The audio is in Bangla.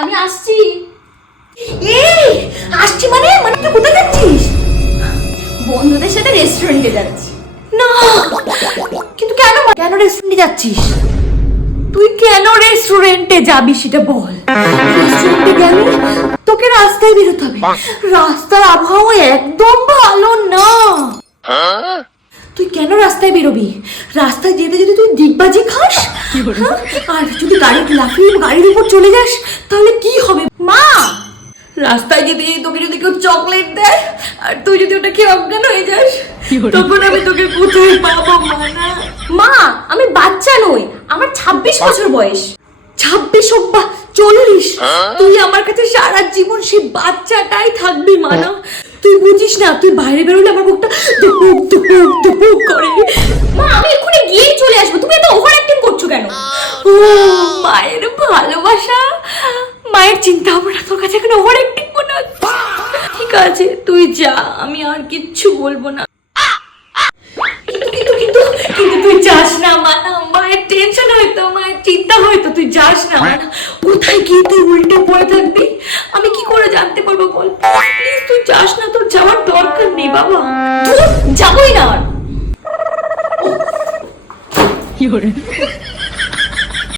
আমি আসছি। এই আসছি মানে মানে তুই কোথায় যাচ্ছিস? বন্ধুদের সাথে রেস্টুরেন্টে যাচ্ছি। না, কিন্তু কেন কেন রেস্টুরেন্টে যাচ্ছিস? তুই কেন রেস্টুরেন্টে যাবি সেটা বল। রেস্টুরেন্টে গেলে তোকে রাস্তায় বেরোতে হবে। রাস্তার আবহাওয়া একদম ভালো না। তুই কেন রাস্তায় বেরোবি? রাস্তায় যেতে যেতে তুই ডিগবাজি খাস, হ্যাঁ? আর যদি লাফিয়ে গাড়ির উপর চলে যাস তাহলে কি হবে? মা, রাস্তায় যেতে যেতে তোকে যদি কেউ চকলেট দেয় আর তুই যদি ওটা খেয়ে অজ্ঞান হয়ে যাস, তখন আমি তোকে কোথায় পাবো? মানা। মা, আমি বাচ্চা নই, আমার 26 বছর বয়স। 26 হোক বা 40, তুই আমার কাছে সারা জীবন সেই বাচ্চাটাই থাকবি। মানা, তুই বুঝিস না, তুই বাইরে বেরোলে আমার বুকটা দুপুক দুপুক দুপুক করে। মা, আমি এক্ষুনি গিয়েই চলে আসবো, তুমি এত ওভার অ্যাক্টিং করছো কেন? ও মায়ের ভালোবাসা, মায়ের চিন্তা ভাবনা তোর কাছে এখন ওভার অ্যাক্টিং মনে হচ্ছে। ঠিক আছে তুই যা, আমি আর কিচ্ছু বলবো না। কিন্তু কিন্তু কিন্তু তুই যাস না মানা, মায়ের টেনশন হয়তো, মায়ের চিন্তা হয়তো, তুই যাস না মানা। কোথায় গিয়ে তুই উল্টে পড়ে থাকবি, আমি কি করে জানতে পারবো বল? প্লিজ তুই যাস না, তোর যাওয়ার দরকার নেই বাবা। ধুর, যাবোই না আর।